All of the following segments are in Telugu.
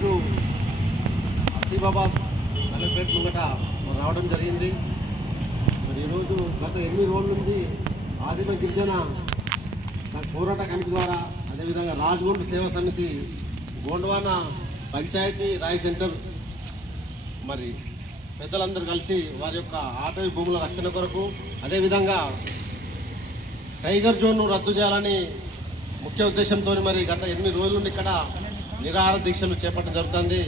ఈరోజు ఆసిఫాబాద్ కలెక్టరేట్ ముంగట రావడం జరిగింది. మరి ఈరోజు గత ఎనిమిది రోజుల నుండి ఆదిమ గిరిజన పోరాట కమిటీ ద్వారా అదేవిధంగా రాజగోండ్ సేవా సమితి గోండవాన పంచాయతీ రాయ్ సెంటర్ మరి పెద్దలందరూ కలిసి వారి యొక్క ఆటవీ భూముల రక్షణ కొరకు అదేవిధంగా టైగర్ జోన్ను రద్దు చేయాలని ముఖ్య ఉద్దేశంతో మరి గత ఎనిమిది రోజుల నుండి ఇక్కడ నిరాహార దీక్షలు చేపట్టడం జరుగుతుంది.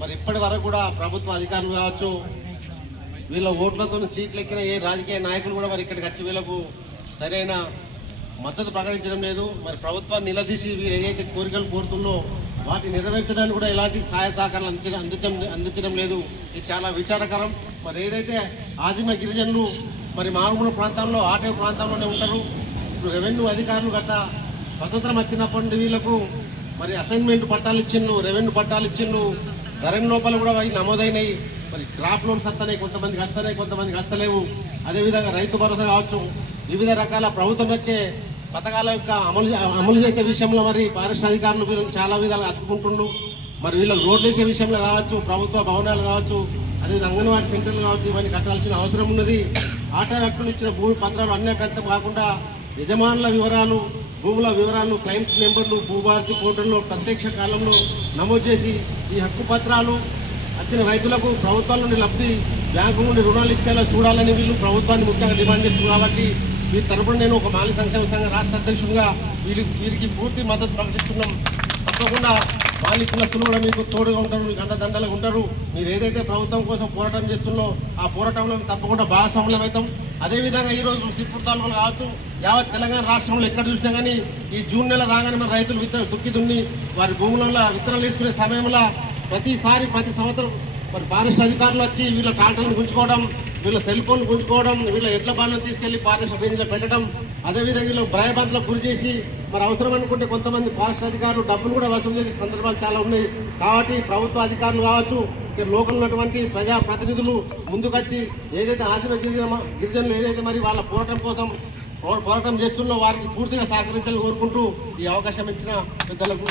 మరి ఇప్పటి వరకు కూడా ప్రభుత్వ అధికారులు కావచ్చు వీళ్ళ ఓట్లతో సీట్లు ఎక్కిన ఏ రాజకీయ నాయకులు కూడా మరి ఇక్కడికి వచ్చి వీళ్ళకు సరైన మద్దతు ప్రకటించడం లేదు. మరి ప్రభుత్వాన్ని నిలదీసి వీరు ఏదైతే కోరికలు కోరుతుందో వాటిని నెరవేర్చడానికి కూడా ఎలాంటి సహాయ సహకారాలు అందించడం అందించడం అందించడం లేదు. ఇది చాలా విచారకరం. మరి ఏదైతే ఆదిమ గిరిజనులు మరి మారుమూల ప్రాంతాల్లో ఆటవ ప్రాంతంలోనే ఉంటారు. ఇప్పుడు రెవెన్యూ అధికారులు గట్ట స్వతంత్రం వచ్చినప్పటి వీళ్ళకు వీళ్ళకు మరి అసైన్మెంట్ పట్టాలు ఇచ్చిండు రెవెన్యూ పట్టాలు ఇచ్చిండు ధరణ లోపల కూడా అవి నమోదైనాయి. మరి క్రాప్ లోన్స్ వస్తున్నాయి కొంతమందికి వస్తున్నాయి కొంతమందికి వస్తలేవు అదేవిధంగా రైతు భరోసా కావచ్చు. వివిధ రకాల ప్రభుత్వం వచ్చే పథకాల యొక్క అమలు అమలు చేసే విషయంలో మరి పారిశ్రామికారులు వీళ్ళని చాలా విధాలుగా అత్తుకుంటుండ్రు మరి వీళ్ళకి రోడ్లు వేసే విషయంలో కావచ్చు ప్రభుత్వ భవనాలు కావచ్చు అదే అంగన్వాడీ సెంటర్లు కావచ్చు ఇవన్నీ కట్టాల్సిన అవసరం ఉన్నది. ఆటా వ్యక్తులు ఇచ్చిన భూమి పత్రాలు అన్నీ కంటే కాకుండా యజమానుల వివరాలు భూముల వివరాలు క్లైమ్స్ నెంబర్లు భూభారతి పోర్టల్లో ప్రత్యక్ష కాలంలో నమోదు చేసి ఈ హక్కు పత్రాలు వచ్చిన రైతులకు ప్రభుత్వం నుండి లబ్ధి బ్యాంకు నుండి రుణాలు ఇచ్చేలా చూడాలని వీళ్ళు ప్రభుత్వాన్ని ముఖ్యంగా డిమాండ్ చేస్తున్నారు కాబట్టి వీరి తరపున నేను ఒక మాలి సంక్షేమ సంఘ రాష్ట్ర అధ్యక్షుడిగా వీరికి వీరికి పూర్తి మద్దతు ప్రకటిస్తున్నాం. తప్పకుండా మాలి కులస్తులు కూడా మీకు తోడుగా ఉంటారు మీకు అండదండలుగా ఉంటారు. మీరు ఏదైతే ప్రభుత్వం కోసం పోరాటం చేస్తున్నో ఆ పోరాటంలో మేము తప్పకుండా భాగస్వాములం అవుతాం అదేవిధంగా ఈరోజు సిర్పూర్ తాలూకాలు కావచ్చు యావత్ తెలంగాణ రాష్ట్రంలో ఎక్కడ చూసినా కానీ ఈ జూన్ నెల రాగానే మన రైతులు విత్తనం దుక్కి దున్ని వారి భూములలో విత్తనాలు వేసుకునే సమయంలో ప్రతిసారి ప్రతి సంవత్సరం మరి ఫారెస్ట్ అధికారులు వచ్చి వీళ్ళ ట్రాక్టర్లను గుంజుకోవడం వీళ్ళ సెల్ ఫోన్ గుంజుకోవడం వీళ్ళ ఎడ్ల బాణం తీసుకెళ్ళి ఫారెస్ట్ రేంజ్లో పెట్టడం అదేవిధంగా వీళ్ళు భయబంధలకు గురి చేసి మరి అవసరం అనుకుంటే కొంతమంది ఫారెస్ట్ అధికారులు డబ్బులు కూడా వసూలు చేసే సందర్భాలు చాలా ఉన్నాయి. కాబట్టి ప్రభుత్వ అధికారులు కావచ్చు ఇక్కడ లోకల్ ఉన్నటువంటి ప్రజా ప్రతినిధులు ముందుకొచ్చి ఏదైతే ఆదిమ గిరిజన గిరిజనులు ఏదైతే మరి వాళ్ళ పోరాటం కోసం పో- పోరాటం చేస్తున్నో వారికి పూర్తిగా సహకరించాలని కోరుకుంటూ ఈ అవకాశం ఇచ్చిన పెద్దలకు